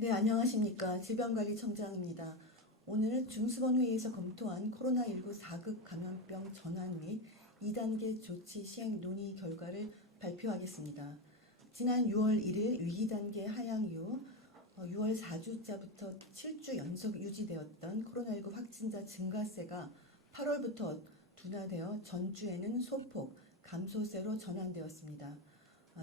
네, 안녕하십니까. 질병관리청장입니다. 오늘 중수본회의에서 검토한 코로나19 4급 감염병 전환 및 2단계 조치 시행 논의 결과를 발표하겠습니다. 지난 6월 1일 위기단계 하향 이후 6월 4주자부터 7주 연속 유지되었던 코로나19 확진자 증가세가 8월부터 둔화되어 전주에는 소폭 감소세로 전환되었습니다.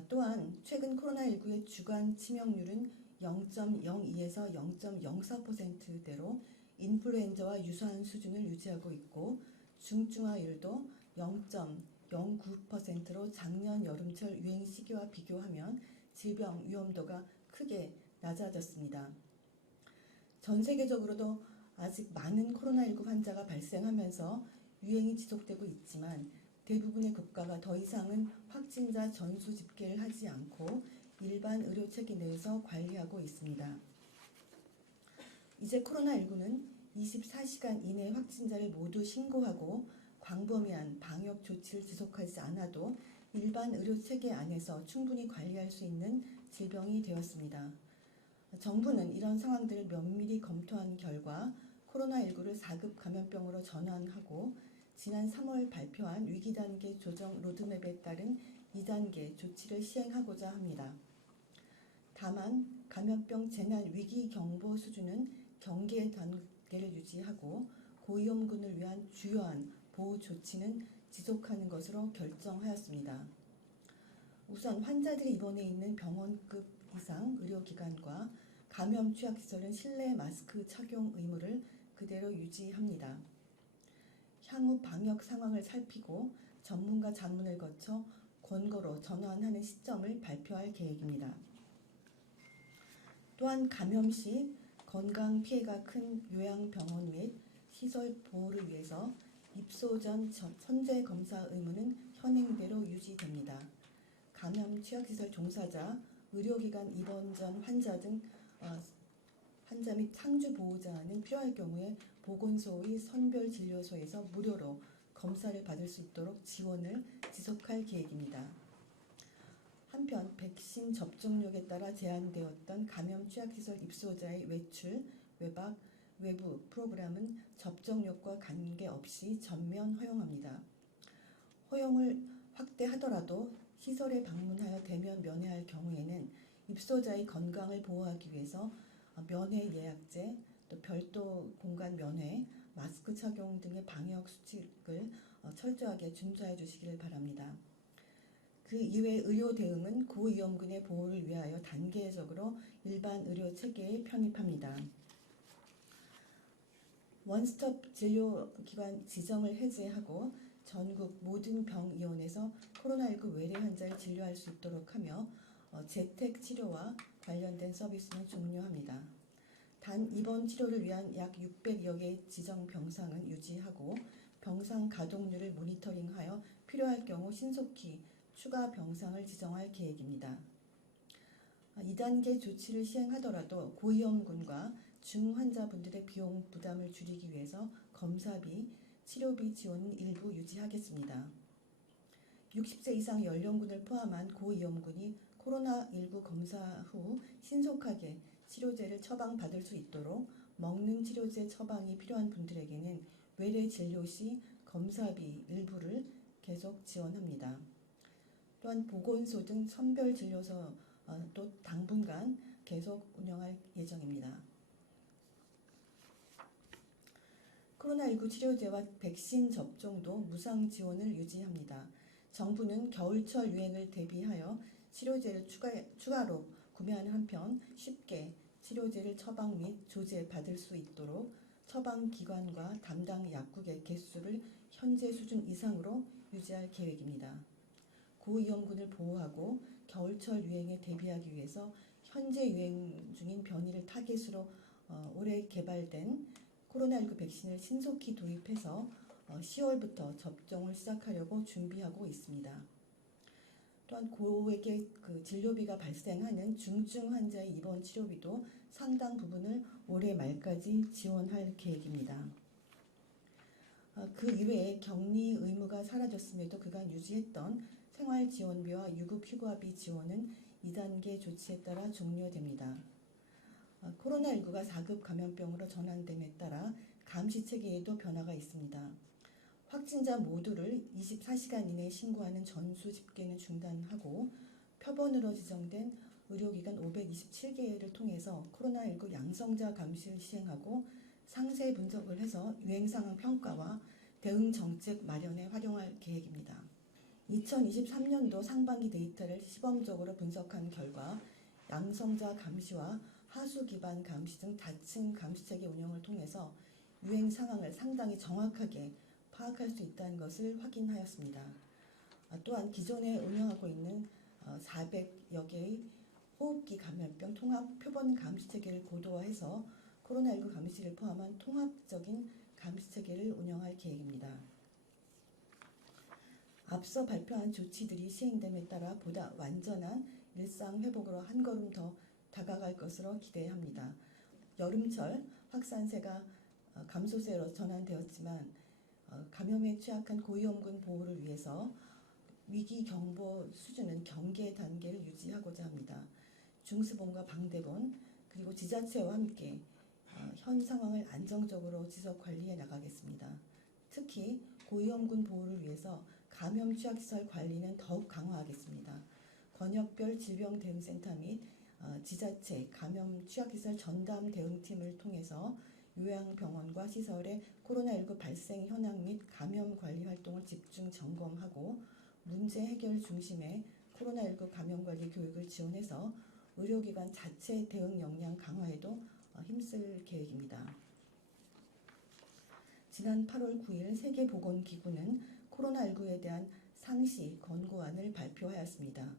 또한 최근 코로나19의 주간 치명률은 0.02에서 0.04%대로 인플루엔자와 유사한 수준을 유지하고 있고 중증화율도 0.09%로 작년 여름철 유행 시기와 비교하면 질병 위험도가 크게 낮아졌습니다. 전 세계적으로도 아직 많은 코로나19 환자가 발생하면서 유행이 지속되고 있지만 대부분의 국가가 더 이상은 확진자 전수 집계를 하지 않고 일반 의료체계 내에서 관리하고 있습니다. 이제 코로나19는 24시간 이내 확진자를 모두 신고하고 광범위한 방역 조치를 지속하지 않아도 일반 의료체계 안에서 충분히 관리할 수 있는 질병이 되었습니다. 정부는 이런 상황들을 면밀히 검토한 결과 코로나19를 4급 감염병으로 전환하고 지난 3월 발표한 위기단계 조정 로드맵에 따른 2단계 조치를 시행하고자 합니다. 다만 감염병 재난 위기 경보 수준은 경계 단계를 유지하고 고위험군을 위한 주요한 보호 조치는 지속하는 것으로 결정하였습니다. 우선 환자들이 입원해 있는 병원급 이상 의료기관과 감염 취약시설은 실내 마스크 착용 의무를 그대로 유지합니다. 향후 방역 상황을 살피고 전문가 자문을 거쳐 권고로 전환하는 시점을 발표할 계획입니다. 또한 감염 시 건강 피해가 큰 요양병원 및 시설 보호를 위해서 입소 전 선제 검사 의무는 현행대로 유지됩니다. 감염 취약시설 종사자, 의료기관 입원 전 환자 등 환자 및 상주 보호자는 필요할 경우에 보건소의 선별진료소에서 무료로 검사를 받을 수 있도록 지원을 지속할 계획입니다. 한편 백신 접종력에 따라 제한되었던 감염 취약시설 입소자의 외출, 외박, 외부 프로그램은 접종력과 관계없이 전면 허용합니다. 허용을 확대하더라도 시설에 방문하여 대면 면회할 경우에는 입소자의 건강을 보호하기 위해서 면회 예약제, 또 별도 공간 면회, 마스크 착용 등의 방역 수칙을 철저하게 준수해 주시기를 바랍니다. 그 이외 의료 대응은 고위험군의 보호를 위하여 단계적으로 일반 의료 체계에 편입합니다. 원스톱 진료기관 지정을 해제하고 전국 모든 병의원에서 코로나19 외래 환자를 진료할 수 있도록 하며 재택 치료와 관련된 서비스는 종료합니다. 단 입원 치료를 위한 약 600여 개의 지정 병상은 유지하고 병상 가동률을 모니터링하여 필요할 경우 신속히 추가 병상을 지정할 계획입니다. 2단계 조치를 시행하더라도 고위험군과 중환자분들의 비용 부담을 줄이기 위해서 검사비, 치료비 지원은 일부 유지하겠습니다. 60세 이상 연령군을 포함한 고위험군이 코로나19 검사 후 신속하게 치료제를 처방받을 수 있도록 먹는 치료제 처방이 필요한 분들에게는 외래 진료 시 검사비 일부를 계속 지원합니다. 또한 보건소 등 선별진료소 또 당분간 계속 운영할 예정입니다. 코로나19 치료제와 백신 접종도 무상 지원을 유지합니다. 정부는 겨울철 유행을 대비하여 치료제를 추가로 구매하는 한편 쉽게 치료제를 처방 및 조제 받을 수 있도록 처방기관과 담당 약국의 개수를 현재 수준 이상으로 유지할 계획입니다. 고위험군을 보호하고 겨울철 유행에 대비하기 위해서 현재 유행 중인 변이를 타깃으로 올해 개발된 코로나19 백신을 신속히 도입해서 10월부터 접종을 시작하려고 준비하고 있습니다. 또한 고액의 진료비가 발생하는 중증 환자의 입원 치료비도 상당 부분을 올해 말까지 지원할 계획입니다. 그 이외에 격리 의무가 사라졌음에도 그간 유지했던 생활지원비와 유급휴가비 지원은 2단계 조치에 따라 종료됩니다. 코로나19가 4급 감염병으로 전환됨에 따라 감시 체계에도 변화가 있습니다. 확진자 모두를 24시간 이내에 신고하는 전수 집계는 중단하고 표본으로 지정된 의료기관 527개를 통해서 코로나19 양성자 감시를 시행하고 상세 분석을 해서 유행 상황 평가와 대응 정책 마련에 활용할 계획입니다. 2023년도 상반기 데이터를 시범적으로 분석한 결과 양성자 감시와 하수 기반 감시 등 다층 감시체계 운영을 통해서 유행 상황을 상당히 정확하게 파악할 수 있다는 것을 확인하였습니다. 또한 기존에 운영하고 있는 400여 개의 호흡기 감염병 통합 표본 감시체계를 고도화해서 코로나19 감시를 포함한 통합적인 감시체계를 운영할 계획입니다. 앞서 발표한 조치들이 시행됨에 따라 보다 완전한 일상 회복으로 한 걸음 더 다가갈 것으로 기대합니다. 여름철 확산세가 감소세로 전환되었지만 감염에 취약한 고위험군 보호를 위해서 위기 경보 수준은 경계 단계를 유지하고자 합니다. 중수본과 방대본 그리고 지자체와 함께 현 상황을 안정적으로 지속 관리해 나가겠습니다. 특히 고위험군 보호를 위해서 감염 취약시설 관리는 더욱 강화하겠습니다. 권역별 질병대응센터 및 지자체 감염 취약시설 전담 대응팀을 통해서 요양병원과 시설의 코로나19 발생 현황 및 감염 관리 활동을 집중 점검하고 문제 해결 중심의 코로나19 감염 관리 교육을 지원해서 의료기관 자체 대응 역량 강화에도 힘쓸 계획입니다. 지난 8월 9일 세계보건기구는 코로나19에 대한 상시 권고안을 발표하였습니다.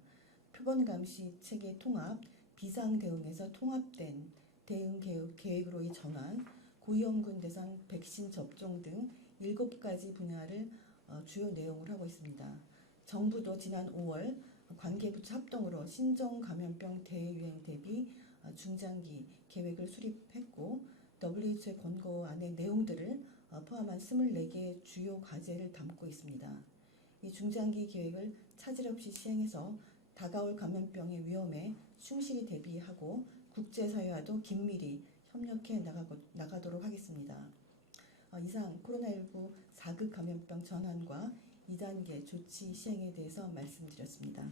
표본 감시 체계 통합, 비상 대응에서 통합된 대응 계획으로의 전환, 고위험군 대상 백신 접종 등 7가지 분야를 주요 내용을 하고 있습니다. 정부도 지난 5월 관계부처 합동으로 신종 감염병 대유행 대비 중장기 계획을 수립했고 WHO의 권고안의 내용들을 포함한 24개의 주요 과제를 담고 있습니다. 이 중장기 계획을 차질 없이 시행해서 다가올 감염병의 위험에 충실히 대비하고 국제사회와도 긴밀히 협력해 나가도록 하겠습니다. 이상 코로나19 4급 감염병 전환과 2단계 조치 시행에 대해서 말씀드렸습니다.